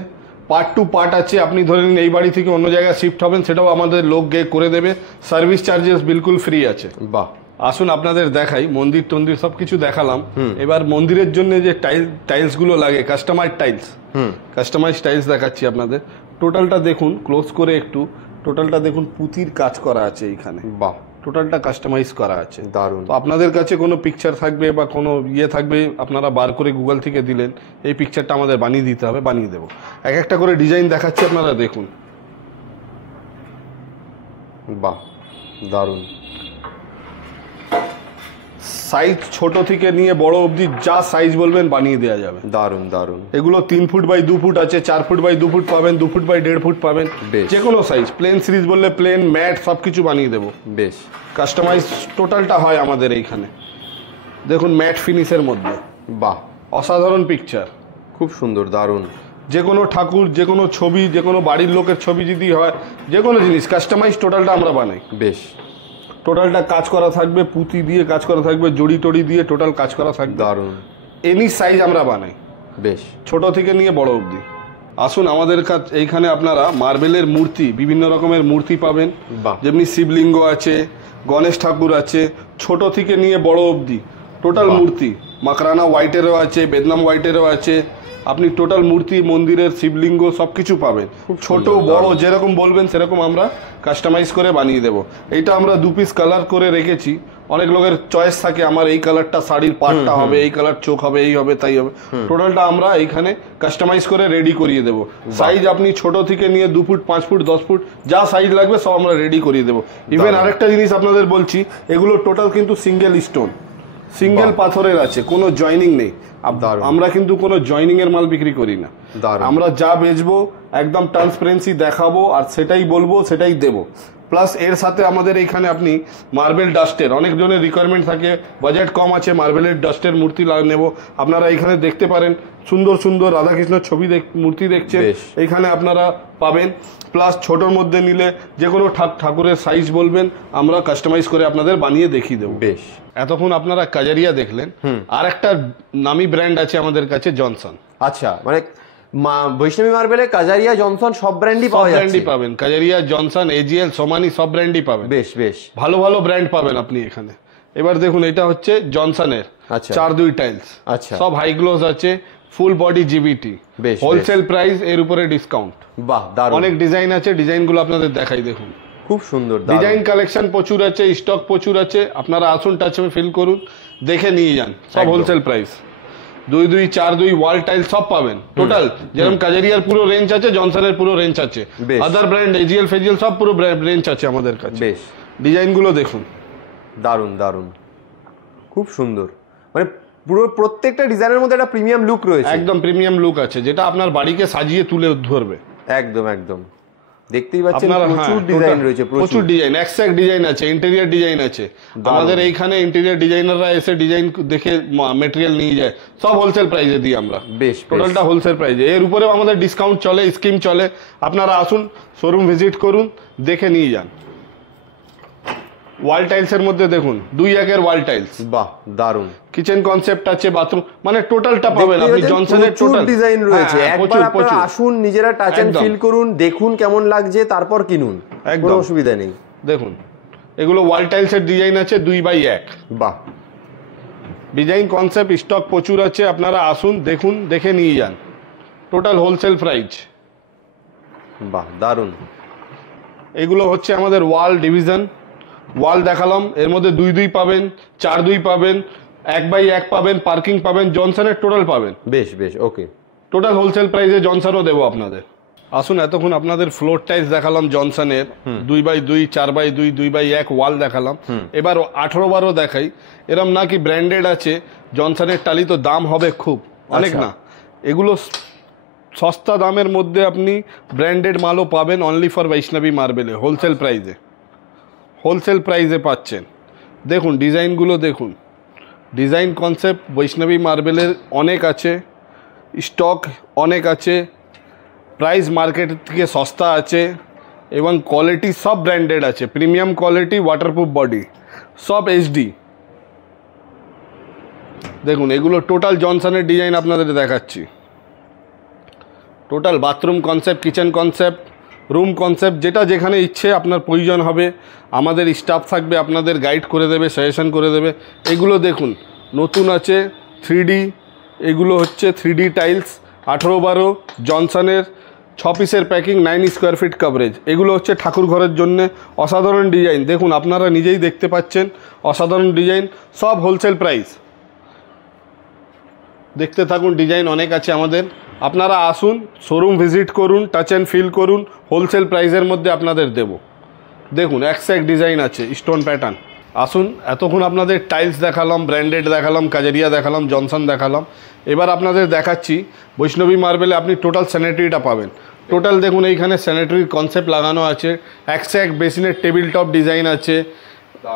পার্ট টু পার্ট আছে। আপনি ধরে নিন এই বাড়ি থেকে অন্য জায়গায় শিফট হবেন, সেটাও আমাদের লোক গিয়ে করে দেবে, সার্ভিস চার্জেস বিলকুল ফ্রি আছে। বাহ, আসুন আপনাদের দেখাই, মন্দির টন্দির সবকিছু দেখালাম। এবার মন্দিরের জন্য যে টাইলস গুলো লাগে, কাস্টমাইজ টাইলস দেখাচ্ছি আপনাদের। টোটালটা দেখুন ক্লোজ করে একটু, টোটালটা দেখুন পুঁতির কাজ করা আছে এইখানে। বাহ, টোটালটা কাস্টমাইজ করা আছে, দারুণ। তো আপনাদের কাছে কোনো পিকচার থাকবে বা কোনো ইয়ে থাকবে, আপনারা বার করে গুগল থেকে দিলেন, এই পিকচারটা আমাদের বানিয়ে দিতে হবে, বানিয়ে দেবো। এক একটা করে ডিজাইন দেখাচ্ছি, আপনারা দেখুন। বাহ, দারুণ। সাইজ ছোট থেকে নিয়ে বড় অবধি যা সাইজ বলবেন বানিয়ে দেওয়া যাবে। দারুণ দারুণ। এগুলো 3 ফুট বাই 2 ফুট আছে, 4 ফুট বাই 2 ফুট পাবেন, 2 ফুট বাই 1.5 ফুট পাবেন, যে কোনো সাইজ। প্লেন সিরিজ বললে প্লেন, ম্যাট সবকিছু বানিয়ে দেবো। বেশ, কাস্টমাইজ টোটালটা হয় আমাদের এইখানে। দেখুন ম্যাট ফিনিশের মধ্যে, বাহ, অসাধারণ পিকচার, খুব সুন্দর, দারুণ। যে কোনো ঠাকুর, যে কোনো ছবি, যে কোনো বাড়ির লোকের ছবি যদি হয়, যে কোনো জিনিস কাস্টমাইজ টোটালটা আমরা বানাই। বেশ, টোটালটা কাজ করা থাকবে, পুঁতি দিয়ে কাজ করা থাকবে, জড়ি টড়ি দিয়ে টোটাল কাজ করা থাকবে, দারুণ। এনি সাইজ আমরা বানাই। বেশ, ছোট থেকে নিয়ে বড় অবধি। আসুন আমাদের কাছে এইখানে আপনারা মার্বেলের মূর্তি, বিভিন্ন রকমের মূর্তি পাবেন, যেমনি শিবলিঙ্গ আছে, গণেশ ঠাকুর আছে, ছোট থেকে নিয়ে বড় অবধি টোটাল মূর্তি। মাকরানা হোয়াইটেরও আছে, বেদনাম হোয়াইটেরও আছে, আপনি টোটাল মূর্তি, মন্দিরের শিবলিঙ্গ সবকিছু পাবেন। ছোট বড় যেরকম বলবেন সেরকম আমরা কাস্টমাইজ করে বানিয়ে দেব। এইটা আমরা 2 পিস কালার করে রেখেছি। অনেক লোকের চয়েস থাকে, আমার এই কালারটা শাড়ির পাড়টা হবে, এই কালার চোখ হবে, এই হবে, তাই হবে। টোটালটা আমরা এইখানে কাস্টমাইজ করে রেডি করিয়ে দেব। সাইজ আপনি ছোট থেকে নিয়ে 2 ফুট, 5 ফুট, 10 ফুট যা সাইজ লাগবে সব আমরা রেডি করিয়ে দেবো। ইভেন আরেকটা জিনিস আপনাদের বলছি, এগুলো টোটাল কিন্তু সিঙ্গেল স্টোন, সিঙ্গেল পাথরের আছে, কোনো জয়নিং নেই। আমরা কিন্তু কোনো জয়নিং এর মাল বিক্রি করি না। আমরা যা বেচবো একদম ট্রান্সপারেন্সি দেখাবো, আর সেটাই বলবো, সেটাই দেবো। প্লাস এর সাথে আমাদের এইখানে আপনি মার্বেল ডাস্টের, অনেক জনের রিকোয়ারমেন্ট থাকে, বাজেট কম আছে, মার্বেলের ডাস্টের মূর্তি নেব, আপনারা এখানে দেখতে পারেন। সুন্দর সুন্দর রাধাকৃষ্ণের ছবি মূর্তি দেখছেন, এইখানে আপনারা পাবেন। প্লাস ছোটর মধ্যে নিলে যে কোনো ঠাকুরের সাইজ বলবেন, আমরা কাস্টমাইজ করে আপনাদের বানিয়ে দেখিয়ে দেবো। বেশ, এতক্ষণ আপনারা কাজারিয়া দেখলেন, আর একটা নামি ব্র্যান্ড আছে আমাদের কাছে, জনসন। আচ্ছা, মানে বৈষ্ণবী মার্বেলে কাজারিয়া, জনসন সব ব্র্যান্ডই পাওয়া যাচ্ছে? ব্র্যান্ডই পাবেন, কাজারিয়া, জনসন, এজিএল, সোমানি সব ব্র্যান্ডই পাবেন। বেশ বেশ, ভালো ভালো ব্র্যান্ড পাবেন আপনি এখানে। এবার দেখুন, এটা হচ্ছে জনসনের 4-2 টাইলস। আচ্ছা, সব হাই গ্লোস আছে, full body GPT, wholesale price, এর উপরে ডিসকাউন্ট। বাহ, দারুণ। অনেক ডিজাইন আছে, ডিজাইনগুলো আপনাদের দেখাই। দেখুন খুব সুন্দর ডিজাইন কালেকশন প্রচুর আছে, স্টক প্রচুর আছে। আপনারা আসুন, টাচে ফিল করুন, দেখে নিয়ে যান। সব হোলসেল প্রাইস। 2-2, 4-2 ওয়াল টাইল সব পাবেন টোটাল। যেরকম কাজারিয়ার পুরো রেঞ্জ আছে, জনসনের পুরো রেঞ্জ আছে, আদার ব্র্যান্ড এজিএল ফেজিএল সব পুরো রেঞ্জ আছে আমাদের কাছে। বেশ, ডিজাইনগুলো দেখুন, দারুণ দারুণ, খুব সুন্দর। মানে পুরো প্রত্যেকটা ডিজাইনের মধ্যে একটা প্রিমিয়াম লুক রয়েছে, একদম প্রিমিয়াম লুক আছে, যেটা আপনার বাড়িকে সাজিয়ে তুলে ধরবে। একদম একদম, দেখতেই পাচ্ছেন প্রচুর ডিজাইন রয়েছে, প্রচুর ডিজাইন, এক্সাক্ট ডিজাইন আছে, ইন্টেরিয়র ডিজাইন আছে। আমাদের এইখানে ইন্টেরিয়র ডিজাইনাররা এসে ডিজাইন দেখে মেটেরিয়াল নিয়ে যায়, সব হোলসেল প্রাইসে দিই আমরা। বেশ, টোটালটা হোলসেল প্রাইসে। এর উপরেও আমাদের ডিসকাউন্ট চলে, স্কিম চলে। আপনারা আসুন, শোরুম ভিজিট করুন, দেখে নিয়ে যান। ওয়াল টাইলস এর মধ্যে দেখুন 2-1 ওয়াল টাইলস, বাহ দারুন। কিচেন কনসেপ্ট আছে, বাথরুম, মানে টোটালটা পাবেন আপনি। জনসনের টোটাল ডিজাইন রয়েছে, একবার আপনারা আসুন, নিজেরা টাচ এন্ড ফিল করুন, দেখুন কেমন লাগছে, তারপর কিনুন, কোনো অসুবিধা নেই। দেখুন এগুলো ওয়াল টাইলস এর ডিজাইন আছে 2x1। বাহ, ডিজাইন কনসেপ্ট স্টক প্রচুর আছে, আপনারা আসুন, দেখুন, দেখে নিয়ে যান। Total wholesale price. বাহ দারুন। এগুলো হচ্ছে আমাদের ওয়াল ডিভিশন। ওয়াল দেখালাম, এর মধ্যে 2-2 পাবেন, 4-2 পাবেন, 1x1 পাবেন, পার্কিং পাবেন, জনসনের টোটাল পাবেন। বেশ বেশ, ওকে। টোটাল হোলসেল প্রাইসে জনসনও দেবো আপনাদের। আসুন, এতক্ষণ আপনাদের ফ্লোর টাইলস দেখালাম জনসনের, 2x2, 4x2, 2x1 ওয়াল দেখালাম। এবার 18-12 দেখাই। এরম না কি ব্র্যান্ডেড আছে, জনসনের টালি তো দাম হবে খুব অনেক না, এগুলো সস্তা দামের মধ্যে আপনি ব্র্যান্ডেড মালও পাবেন অনলি ফর বৈষ্ণবী মার্বেলে, হোলসেল প্রাইসে। হোলসেল প্রাইসে পাচ্ছেন। দেখুন ডিজাইনগুলো দেখুন, ডিজাইন কনসেপ্ট বৈষ্ণবী মার্বেলের অনেক আছে, স্টক অনেক আছে, প্রাইস মার্কেট থেকে সস্তা আছে, এবং কোয়ালিটি সব ব্র্যান্ডেড আছে, প্রিমিয়াম কোয়ালিটি, ওয়াটারপ্রুফ বডি, সব এইচডি। দেখুন এগুলো টোটাল জনসনের ডিজাইন আপনাদের দেখাচ্ছি। Total bathroom concept, kitchen concept, room concept, যেটা যেখানে ইচ্ছে আপনার প্রয়োজন হবে, আমাদের স্টাফ থাকবে, আপনাদের গাইড করে দেবে, সাজেশন করে দেবে। এগুলো দেখুন নতুন আছে 3D, এগুলো হচ্ছে 3D টাইলস 18-12 জনসনের, 6 পিসের প্যাকিং, 9 স্কোয়ার ফিট কভারেজ। এগুলো হচ্ছে ঠাকুর ঘরের জন্য অসাধারণ ডিজাইন। দেখুন আপনারা নিজেই দেখতে পাচ্ছেন, অসাধারণ ডিজাইন, সব হোলসেল প্রাইস। দেখতে থাকুন, ডিজাইন অনেক আছে আমাদের। আপনারা আসুন, শোরুম ভিজিট করুন, টাচ অ্যান্ড ফিল করুন, হোলসেল প্রাইসের মধ্যে আপনাদের দেব। দেখুন এক ডিজাইন আছে, স্টোন প্যাটার্ন। আসুন, এতক্ষণ আপনাদের টাইলস দেখালাম, ব্র্যান্ডেড দেখালাম, কাজারিয়া দেখালাম, জনসন দেখালাম। এবার আপনাদের দেখাচ্ছি বৈষ্ণবী মার্বেলে আপনি টোটাল স্যানিটারিটা পাবেন। টোটাল দেখুন এইখানে স্যানিটারির কনসেপ্ট লাগানো আছে, এক বেসিনের টেবিল টপ ডিজাইন আছে,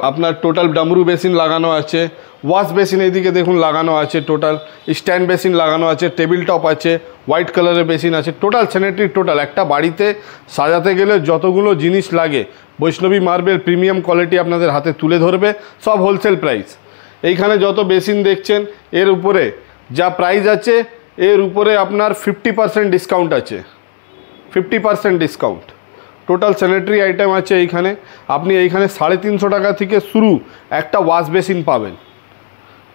আপনার টোটাল ডামরু বেসিন লাগানো আছে, ওয়াশ বেসিন এইদিকে দেখুন লাগানো আছে, টোটাল স্ট্যান্ড বেসিন লাগানো আছে, টেবিল টপ আছে, হোয়াইট কালারের বেসিন আছে, টোটাল স্যানিটারি। টোটাল একটা বাড়িতে সাজাতে গেলে যতগুলো জিনিস লাগে বৈষ্ণবী মার্বেল প্রিমিয়াম কোয়ালিটি আপনাদের হাতে তুলে ধরবে, সব হোলসেল প্রাইস। এইখানে যত বেসিন দেখছেন এর উপরে যা প্রাইস আছে এর উপরে আপনার 50% ডিসকাউন্ট আছে, 50% ডিসকাউন্ট। টোটাল স্যানিটারি আইটেম আছে এইখানে। আপনি এইখানে 350 টাকা থেকে শুরু একটা ওয়াশ বেসিন পাবেন,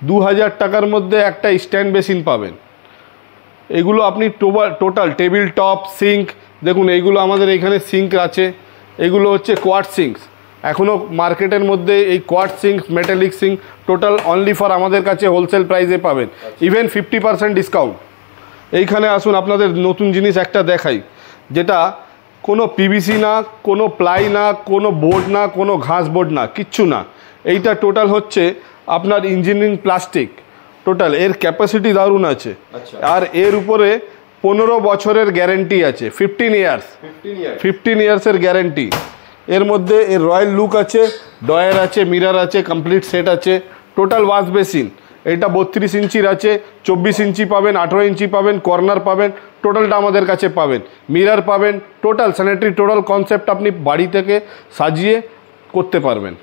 2000 টাকার মধ্যে একটা স্ট্যান্ড বেসিন পাবেন। এগুলো আপনি টোটাল টেবিল টপ সিঙ্ক দেখুন, এইগুলো আমাদের এইখানে সিঙ্ক আছে, এগুলো হচ্ছে কোয়ার্টজ সিঙ্কস। এখনও মার্কেটের মধ্যে এই quartz sink, metallic sink total only for আমাদের কাছে হোলসেল প্রাইসে পাবেন, ইভেন 50% ডিসকাউন্ট। এইখানে আসুন আপনাদের নতুন জিনিস একটা দেখাই, যেটা কোনো পিভিসি না, কোনো প্লাই না, কোনো বোর্ড না, কোনো ঘাস বোর্ড না, কিচ্ছু না। এইটা টোটাল হচ্ছে আপনার ইঞ্জিনিয়ারিং প্লাস্টিক। টোটাল এর ক্যাপাসিটি দারুণ আছে, আর এর উপরে 15 বছরের গ্যারেন্টি আছে, 15 ইয়ার্সের গ্যারেন্টি। এর মধ্যে এর রয়্যাল লুক আছে, ডয়ার আছে, মিরার আছে, কমপ্লিট সেট আছে। টোটাল ওয়াশ বেসিন এটা 32 ইঞ্চির আছে, 24 ইঞ্চি পাবেন, 18 ইঞ্চি পাবেন, কর্নার পাবেন, টোটালটা আমাদের কাছে পাবেন, মিরার পাবেন। টোটাল স্যানিটারি টোটাল কনসেপ্ট আপনি বাড়ি থেকে সাজিয়ে করতে পারবেন।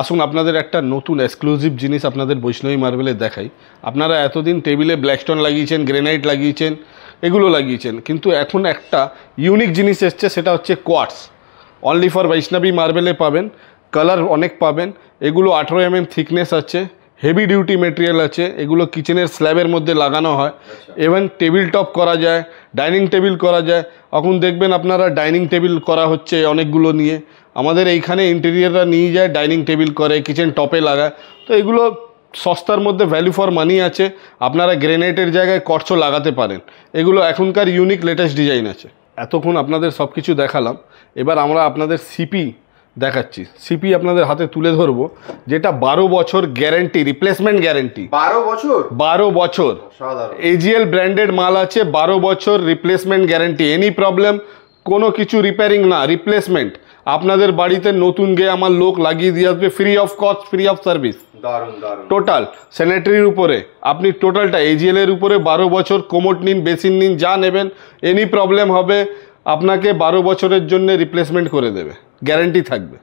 আসুন আপনাদের একটা নতুন এক্সক্লুসিভ জিনিস আপনাদের বৈষ্ণবী মার্বেলে দেখাই। আপনারা এতদিন টেবিলে ব্ল্যাকস্টোন লাগিয়েছেন, গ্রেনাইট লাগিয়েছেন, এগুলো লাগিয়েছেন, কিন্তু এখন একটা ইউনিক জিনিস এসছে, সেটা হচ্ছে কোয়ার্টস। অনলি ফর বৈষ্ণবী মার্বেলে পাবেন, কালার অনেক পাবেন। এগুলো 18 mm থিকনেস আছে, হেভি ডিউটি মেটেরিয়াল আছে। এগুলো কিচেনের স্ল্যাবের মধ্যে লাগানো হয়, ইভেন টেবিল টপ করা যায়, ডাইনিং টেবিল করা যায়। এখন দেখবেন আপনারা ডাইনিং টেবিল করা হচ্ছে অনেকগুলো নিয়ে, আমাদের এইখানে ইন্টেরিয়াররা নিয়ে যায়, ডাইনিং টেবিল করে, কিচেন টপে লাগায়। তো এগুলো সস্তার মধ্যে ভ্যালু ফর মানি আছে। আপনারা গ্রেনাইটের জায়গায় কর্চও লাগাতে পারেন। এগুলো এখনকার ইউনিক লেটেস্ট ডিজাইন আছে। এতক্ষণ আপনাদের সব কিছু দেখালাম, এবার আমরা আপনাদের সিপি দেখাচ্ছি। সিপি আপনাদের হাতে তুলে ধরবো, যেটা 12 বছর গ্যারেন্টি, রিপ্লেসমেন্ট গ্যারেন্টি। 12 বছর এজিএল ব্র্যান্ডেড মাল আছে, 12 বছর রিপ্লেসমেন্ট গ্যারেন্টি। এনি প্রবলেম, কোনো কিছু রিপেয়ারিং না, রিপ্লেসমেন্ট। আপনাদের বাড়িতে নতুন গিয়ে আমার লোক লাগিয়ে দিয়ে আসবে, free of cost, free of service. Total স্যানিটারির উপরে আপনি টোটালটা এজিএল এর উপরে 12 বছর, কোমোট নিন, বেসিন নিন, যা নেবেন, এনি প্রবলেম হবে আপনাকে 12 বছরের জন্য রিপ্লেসমেন্ট করে দেবে, গ্যারেন্টি থাকবে।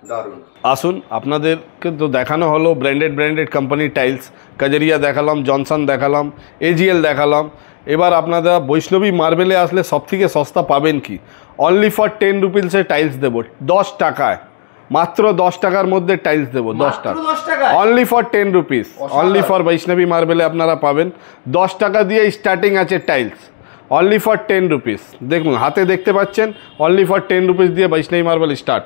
আসুন আপনাদেরকে তো দেখানো হলো ব্র্যান্ডেড কোম্পানির টাইলস, কাজেরিয়া দেখালাম, জনসন দেখালাম, এজিএল দেখালাম। এবার আপনারা বৈষ্ণবী মার্বেলে আসলে সব থেকে সস্তা পাবেন কি, অনলি ফর 10 রুপিসে টাইলস দেবো, 10 টাকায়, মাত্র 10 টাকার মধ্যে টাইলস দেবো, 10 টাকা, only for 10 rupees, only for Vaishnavi মার্বেলে আপনারা পাবেন। 10 টাকা দিয়ে স্টার্টিং আছে টাইলস, অনলি ফর 10 রুপিস। দেখুন হাতে দেখতে পাচ্ছেন, অনলি ফর 10 রুপিস দিয়ে বৈষ্ণবী মার্বেল স্টার্ট।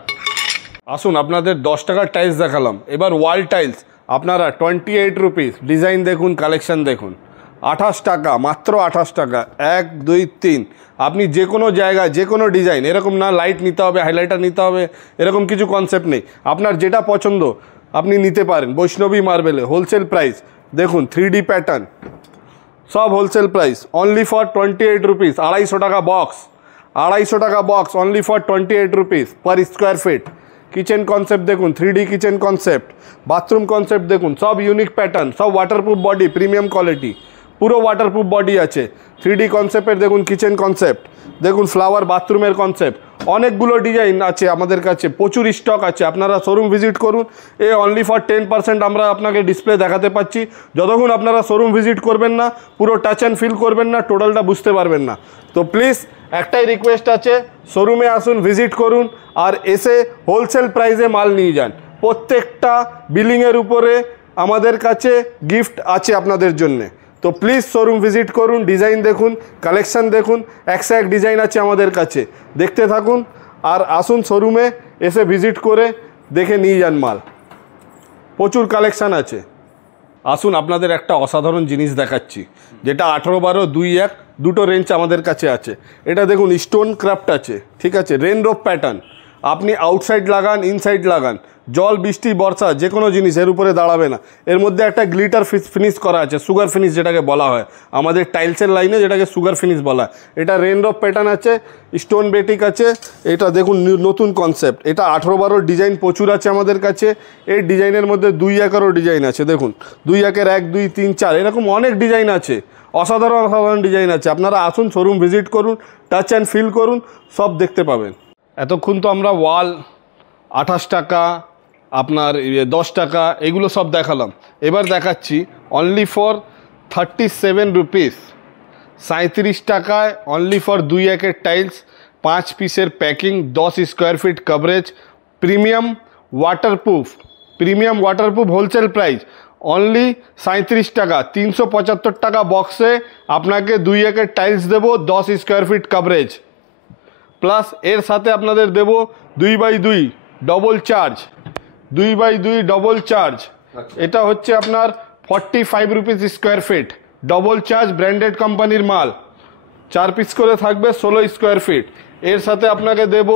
আসুন আপনাদের 10 টাকার টাইলস দেখালাম, এবার ওয়াল টাইলস আপনারা 28 রুপিস। ডিজাইন দেখুন, কালেকশন দেখুন, 28 টাকা, মাত্র 28 টাকা। 1 2 3 আপনি যে কোনো জায়গায় যে কোনো ডিজাইন, এরকম না লাইট নিতে হবে, হাইলাইটার নিতে হবে, এরকম কিছু কনসেপ্ট নেই। আপনার যেটা পছন্দ আপনি নিতে পারেন বৈষ্ণবী মার্বেলে। হোলসেল প্রাইস দেখুন, 3D প্যাটার্ন, সব wholesale price, only for 28 rupees. 250 টাকা বক্স, 250 টাকা box, only for 28 rupees per square feet. Kitchen concept দেখুন, 3D kitchen concept, bathroom concept দেখুন, সব ইউনিক প্যাটার্ন, সব ওয়াটারপ্রুফ বডি, প্রিমিয়াম কোয়ালিটি, পুরো ওয়াটারপ্রুফ বডি আছে। 3D কনসেপ্টের দেখুন কিচেন কনসেপ্ট, দেখুন ফ্লাওয়ার বাথরুমের কনসেপ্ট, অনেকগুলো ডিজাইন আছে আমাদের কাছে, প্রচুর স্টক আছে। আপনারা শোরুম ভিজিট করুন। এ অনলি ফর 10% আমরা আপনাকে ডিসপ্লে দেখাতে পাচ্ছি। যতক্ষণ আপনারা শোরুম ভিজিট করবেন না, পুরো টাচ অ্যান্ড ফিল করবেন না, টোটালটা বুঝতে পারবেন না। তো প্লিজ একটাই রিকোয়েস্ট আছে, শোরুমে আসুন, ভিজিট করুন, আর এসে হোলসেল প্রাইসে মাল নিয়ে যান। প্রত্যেকটা বিলিংয়ের উপরে আমাদের কাছে গিফট আছে আপনাদের জন্যে। তো প্লিজ শোরুম ভিজিট করুন, ডিজাইন দেখুন, কালেকশন দেখুন, একশো এক ডিজাইন আছে আমাদের কাছে, দেখতে থাকুন। আর আসুন শোরুমে এসে ভিজিট করে দেখে নিয়ে যান মাল, প্রচুর কালেকশান আছে। আসুন আপনাদের একটা অসাধারণ জিনিস দেখাচ্ছি, যেটা 18 12 2 1 দুটো রেঞ্জ আমাদের কাছে আছে। এটা দেখুন স্টোন ক্রাফট আছে, ঠিক আছে, রেন রোপ প্যাটার্ন। আপনি আউটসাইড লাগান, ইনসাইড লাগান, জল বৃষ্টি বর্ষা যে কোনো জিনিস এর উপরে দাঁড়াবে না। এর মধ্যে একটা গ্লিটার ফিনিশ করা আছে, সুগার ফিনিশ যেটাকে বলা হয় আমাদের টাইলসের লাইনে, যেটাকে সুগার ফিনিশ বলা হয়। এটা রেন রোপ প্যাটার্ন আছে, স্টোন বেটিক আছে। এটা দেখুন নতুন কনসেপ্ট, এটা 18 12 ডিজাইন প্রচুর আছে আমাদের কাছে। এই ডিজাইনের মধ্যে 2 1 ডিজাইন আছে, দেখুন 2 1 1 2 3 4 এরকম অনেক ডিজাইন আছে, অসাধারণ ডিজাইন আছে। আপনারা আসুন, শোরুম ভিজিট করুন, টাচ অ্যান্ড ফিল করুন, সব দেখতে পাবেন। এতক্ষণ তো আমরা ওয়াল 28 টাকা, আপনার 10 টাকা এগুলো সব দেখালাম। এবার দেখাচ্ছি অনলি ফর 37 রুপিস, 37 টাকায় অনলি ফর 2 একের টাইলস, 5 পিসের packing, 10 square feet coverage, premium waterproof wholesale price only 37 টাকা। 375 টাকা বক্সে আপনাকে 2 একের টাইলস দেবো, 10 স্কোয়ার ফিট কভারেজ, প্লাস এর সাথে আপনাদের দেবো 2x2 double charge, 2x2 double charge. এটা হচ্ছে আপনার 45 rupees square feet, double charge, branded কোম্পানির মাল, 4 পিস করে থাকবে, 16 স্কোয়ার ফিট। এর সাথে আপনাকে দেব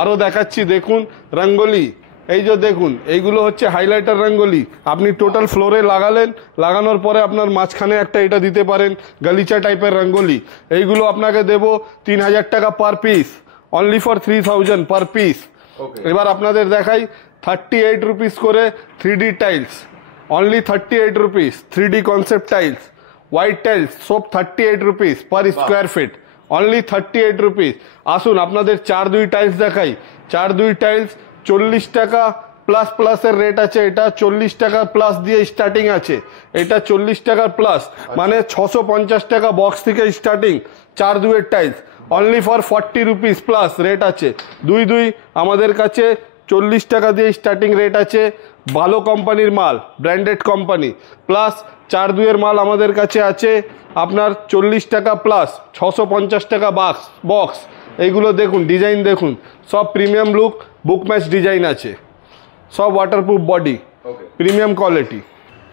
আরও দেখাচ্ছি, দেখুন রঙ্গোলি, এই যে দেখুন এইগুলো হচ্ছে হাইলাইটার রঙ্গোলি। আপনি টোটাল ফ্লোরে লাগানোর পরে আপনার মাঝখানে একটা এটা দিতে পারেন গালিচা টাইপের রঙ্গোলি। এইগুলো আপনাকে দেব 3000 টাকা per piece, only for 3000 per piece. এবার আপনাদের দেখাই 38 রুপিস করে 3D tiles, only 38 rupees. 3D concept tiles, white tiles, সব 38 rupees per square feet, only 38 rupees. আসুন আপনাদের 4-2 টাইলস দেখাই। 4-2 টাইলস 40 টাকা প্লাসের রেট আছে। এটা 40 টাকা প্লাস দিয়ে স্টার্টিং আছে, এটা 40 টাকা প্লাস, মানে 650 টাকা বক্স থেকে স্টার্টিং 4-2 এর tiles, only for 40 rupees plus rate আছে। 2-2 আমাদের কাছে 40 টাকা দিয়ে স্টার্টিং রেট আছে, ভালো কোম্পানির মাল, ব্র্যান্ডেড কোম্পানি, প্লাস 4-2 এর মাল আমাদের কাছে আছে আপনার 40 টাকা প্লাস, 650 টাকা বক্স। এইগুলো দেখুন, ডিজাইন দেখুন, সব প্রিমিয়াম লুক, বুক ম্যাচ ডিজাইন আছে, সব ওয়াটারপ্রুফ বডি, প্রিমিয়াম কোয়ালিটি।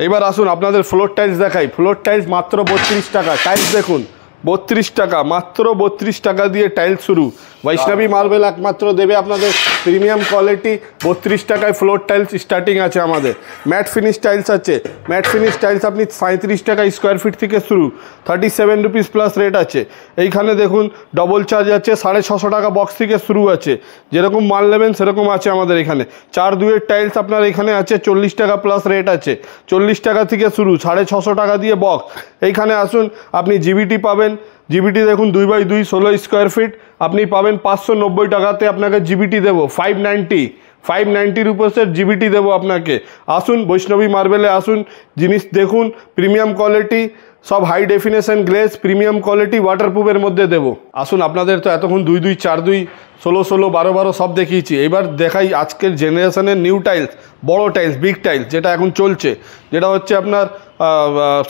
এবার আসুন আপনাদের ফ্লোর টাইলস দেখাই। ফ্লোর টাইলস মাত্র 32 টাকা। টাইলস দেখুন 32 টাকা, মাত্র 32 টাকা দিয়ে টাইলস শুরু। বৈষ্ণবী মার্বেল একমাত্র দেবে আপনাদের প্রিমিয়াম কোয়ালিটি। 32 টাকায় ফ্লোর টাইলস স্টার্টিং আছে আমাদের। ম্যাট ফিনিশ টাইলস আছে, ম্যাট ফিনিশ টাইলস আপনি 37 টাকা স্কোয়ার ফিট থেকে শুরু, 37 রুপিস প্লাস রেট আছে। এইখানে দেখুন ডবল চার্জ আছে, 650 টাকা বক্স থেকে শুরু আছে, যেরকম মাল নেবেন সেরকম আছে আমাদের এখানে। 4-2 এর টাইলস আপনার এখানে আছে 40 টাকা প্লাস রেট আছে, 40 টাকা থেকে শুরু, 650 টাকা দিয়ে বক্স। এইখানে আসুন আপনি জিবিটি পাবেন, জিবিটি দেখুন 2x2 16 স্কোয়ার ফিট আপনি পাবেন 590 টাকাতে। আপনাকে জিবিটি দেবো 590 রুপিসের জিবিটি দেবো আপনাকে। আসুন বৈষ্ণবী মার্বেলে আসুন, জিনিস দেখুন, প্রিমিয়াম কোয়ালিটি, সব high definition glaze, premium quality, ওয়াটারপ্রুফের মধ্যে দেবো। আসুন আপনাদের তো এতক্ষণ 2-2 4-2 16-16 12-12 সব দেখিয়েছি। এবার দেখাই আজকের জেনারেশনের নিউ টাইলস, বড় টাইলস, বিগ টাইলস, যেটা এখন চলছে, যেটা হচ্ছে আপনার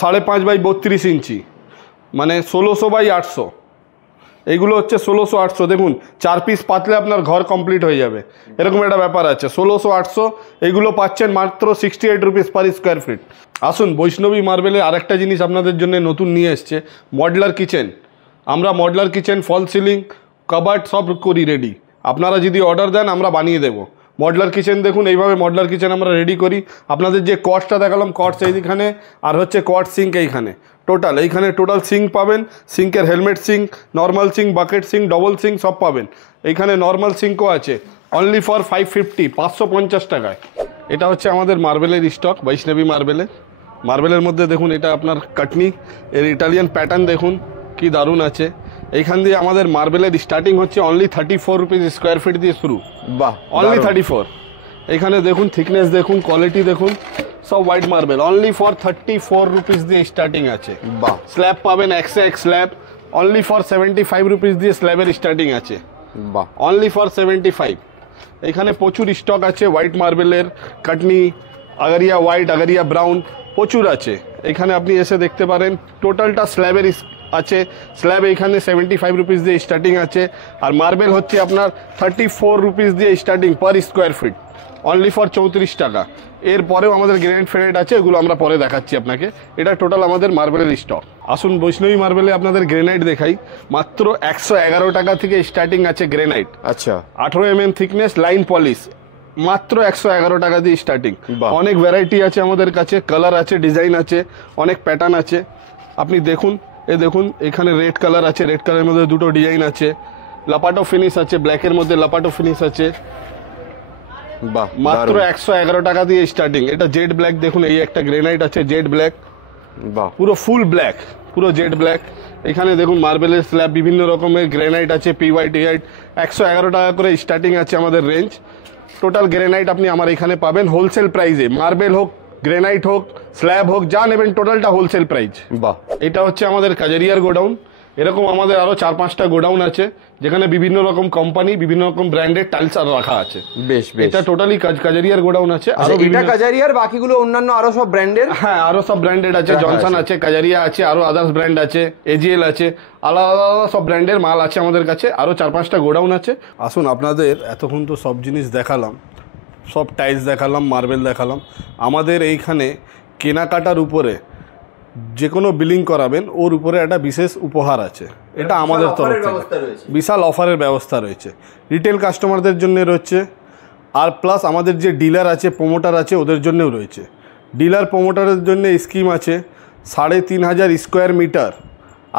5.5x32 ইঞ্চি, মানে 1600x800। এইগুলো হচ্ছে 1600-800। দেখুন 4 পিস পাতলে আপনার ঘর কমপ্লিট হয়ে যাবে, এরকম একটা ব্যাপার আছে। 1600-800 এইগুলো পাচ্ছেন মাত্র 68 রুপিস পার স্কোয়ার ফিট। আসুন বৈষ্ণবী মার্বেলে আরেকটা জিনিস আপনাদের জন্য নতুন নিয়ে এসছে, মডুলার কিচেন। আমরা মডুলার কিচেন, ফল সিলিং, কাবার্ড সব করি রেডি। আপনারা যদি অর্ডার দেন আমরা বানিয়ে দেবো। মডুলার কিচেন দেখুন, এইভাবে মডুলার কিচেন আমরা রেডি করি। আপনাদের যে কটসটা দেখালাম, কটস এইখানে, আর হচ্ছে কট সিঙ্ক এইখানে, টোটাল এইখানে টোটাল সিঙ্ক পাবেন। সিঙ্কের helmet sink, normal sink, bucket sink, double sink সব পাবেন। এইখানে নর্মাল সিঙ্কও আছে, অনলি ফর 550 টাকায়। এটা হচ্ছে আমাদের মার্বেলের স্টক, বৈষ্ণবী মার্বেলের মধ্যে দেখুন, এটা আপনার কাটনি, এর ইটালিয়ান প্যাটার্ন দেখুন কি দারুণ আছে। এইখান দিয়ে আমাদের মার্বেলের স্টার্টিং হচ্ছে অনলি 34 রুপিস স্কোয়ার ফিট দিয়ে শুরু, বাহ, অনলি 34। এখানে দেখুন থিকনেস দেখুন, কোয়ালিটি দেখুন, সব white marble, only for 34 rupees দিয়ে স্টার্টিং আছে, বাহ। স্ল্যাব পাবেন XX slab, only for 75 rupees দিয়ে স্ল্যাবের স্টার্টিং আছে, বাহ, অনলি ফর 75। এখানে প্রচুর স্টক আছে হোয়াইট মার্বেলের, কাটনি, আগারিয়া হোয়াইট, আগারিয়া ব্রাউন, প্রচুর আছে। এখানে আপনি এসে দেখতে পারেন, টোটালটা স্ল্যাবের আছে। স্ল্যাব এখানে 75 রুপিস দিয়ে স্টার্টিং আছে, আর মার্বেল হচ্ছে আপনার 34 রুপিস দিয়ে starting per square feet, only for 34 টাকা। এরপরেও আমাদের গ্রেনাইট ফ্রেনাইট আছে, এগুলো আমরা পরে দেখাচ্ছি আপনাকে। এটা টোটাল আমাদের মার্বেলের স্টক। আসুন বৈষ্ণবী মার্বেলে আপনাদের গ্রেনাইট দেখাই। মাত্র 111 টাকা থেকে স্টার্টিং আছে গ্রেনাইট, আচ্ছা, 18 mm থিকনেস, লাইন পলিশ, মাত্র 111 টাকা দিয়ে স্টার্টিং। অনেক ভ্যারাইটি আছে আমাদের কাছে, কালার আছে, ডিজাইন আছে, অনেক প্যাটার্ন আছে। আপনি দেখুন, এ দেখুন এখানে রেড কালার আছে, রেড কালারের মধ্যে দুটো ডিজাইন আছে, লাপাটো ফিনিশ আছে, ব্ল্যাকের মধ্যে লাপাটো ফিনিশ আছে, বাহ, মাত্র 111 টাকা দিয়ে স্টার্টিং। এটা জেড ব্ল্যাক দেখুন, এই একটা গ্রেনাইট আছে জেড ব্ল্যাক, বাহ, পুরো ফুল ব্ল্যাক, পুরো জেড ব্ল্যাক। এখানে দেখুন মার্বেলের স্ল্যাব, বিভিন্ন রকমের গ্রেনাইট আছে, PY DI, 111 টাকা করে স্টার্টিং আছে আমাদের রেঞ্জ। টোটাল গ্রেনাইট আপনি আমার এখানে পাবেন হোলসেল প্রাইসে, মার্বেল হোক, গ্রেনাইট হোক, স্ল্যাব হোক, যা নেবেন টোটালটা হোলসেল প্রাইস, বাহ। এটা হচ্ছে আমাদের কাজারিয়ার গোডাউন। এরকম আমাদের আরো 4-5টা গোডাউন আছে যেখানে বিভিন্ন রকম কোম্পানি বিভিন্ন রকম ব্র্যান্ডের টাইলস আর রাখা আছে। বেশ বেশ, এটা টোটালি কাজারিয়ার গোডাউন আছে। আর এটা কাজারিয়ার, বাকিগুলো অন্যান্য আরো সব ব্র্যান্ডের? হ্যাঁ, আরো সব ব্র্যান্ডেড আছে, জনসন আছে, কাজারিয়া আছে, আরো আদার্স ব্র্যান্ড আছে, এজিএল আছে, আলাদা আলাদা সব ব্র্যান্ডের মাল আছে আমাদের কাছে। আরো 4-5টা গোডাউন আছে। আসুন, আপনাদের এতক্ষণ তো সব জিনিস দেখালাম, সব টাইলস দেখালাম, মার্বেল দেখালাম। আমাদের এইখানে কেনাকাটার উপরে যে কোনো বিলিং করাবেন ওর উপরে একটা বিশেষ উপহার আছে, এটা আমাদের তরফ থেকে বিশাল অফারের ব্যবস্থা রয়েছে। রিটেল কাস্টমারদের জন্য রয়েছে, আর প্লাস আমাদের যে ডিলার আছে, প্রোমোটার আছে, ওদের জন্যও রয়েছে। ডিলার প্রোমোটারের জন্য স্কিম আছে 3,500 স্কোয়ার মিটার,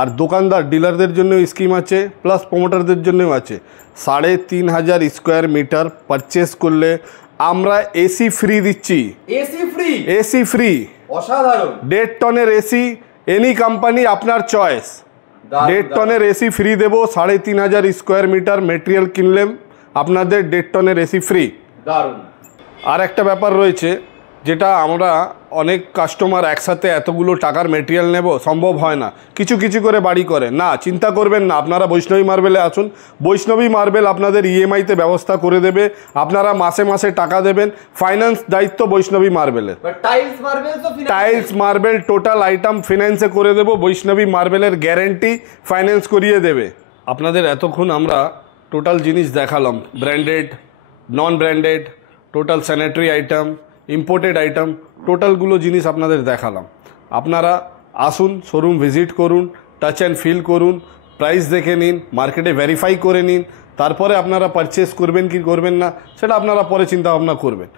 আর দোকানদার ডিলারদের জন্য স্কিম আছে, প্লাস প্রোমোটারদের জন্যও আছে। 3,500 স্কোয়ার মিটার পারচেস করলে আমরা এসি ফ্রি দিচ্ছি। AC free? এসি ফ্রি, অসাধারণ। 1.5 টনের এসি, এনি কোম্পানি, আপনার চয়েস। 1.5 টনের এসি ফ্রি দেবো। 3,500 স্কোয়ার মিটার মেটেরিয়াল কিনলেন, আপনাদের 1.5 টনের এসি ফ্রি। দারুণ। আর একটা ব্যাপার রয়েছে, যেটা আমরা অনেক কাস্টমার একসাথে এতগুলো টাকার মেটেরিয়াল নেব সম্ভব হয় না, কিছু কিছু করে বাড়ি করে না, চিন্তা করবেন না, আপনারা বৈষ্ণবী মার্বেলে আসুন। বৈষ্ণবী মার্বেল আপনাদের ইএমআইতে ব্যবস্থা করে দেবে, আপনারা মাসে মাসে টাকা দেবেন, ফাইন্যান্স দায়িত্ব বৈষ্ণবী মার্বেলের। টাইলস মার্বেল টোটাল আইটেম ফিনান্সে করে দেবো, বৈষ্ণবী মার্বেলের গ্যারেন্টি, ফাইন্যান্স করিয়ে দেবে। আপনাদের এতক্ষণ আমরা টোটাল জিনিস দেখালাম, branded, non branded, total sanitary item, imported item, টোটালগুলো জিনিস আপনাদের দেখালাম। আপনারা আসুন, শোরুম ভিজিট করুন, টাচ অ্যান্ড ফিল করুন, প্রাইস দেখে নিন, মার্কেটে ভেরিফাই করে নিন, তারপরে আপনারা পারচেস করবেন কি করবেন না সেটা আপনারা পরে চিন্তা ভাবনা করবেন।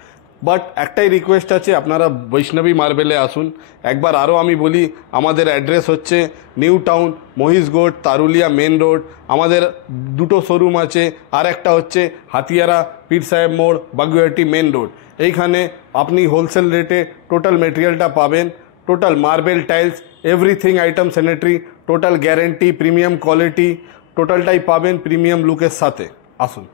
বাট একটাই রিকোয়েস্ট আছে, আপনারা বৈষ্ণবী মার্বেলে আসুন। একবার আরও আমি বলি, আমাদের অ্যাড্রেস হচ্ছে new town, Mohishgarh, তারুলিয়া main road. আমাদের 2টো শোরুম আছে, আর একটা হচ্ছে হাতিয়ারা, পীর সাহেব মোড়, বাগুইহাটি মেন রোড। এইখানে আপনি হোলসেল রেটে টোটাল মেটেরিয়ালটা পাবেন, total marble, tiles, everything item sanitary, total guarantee, premium quality, টোটালটাই পাবেন প্রিমিয়াম লুকের সাথে। আসুন।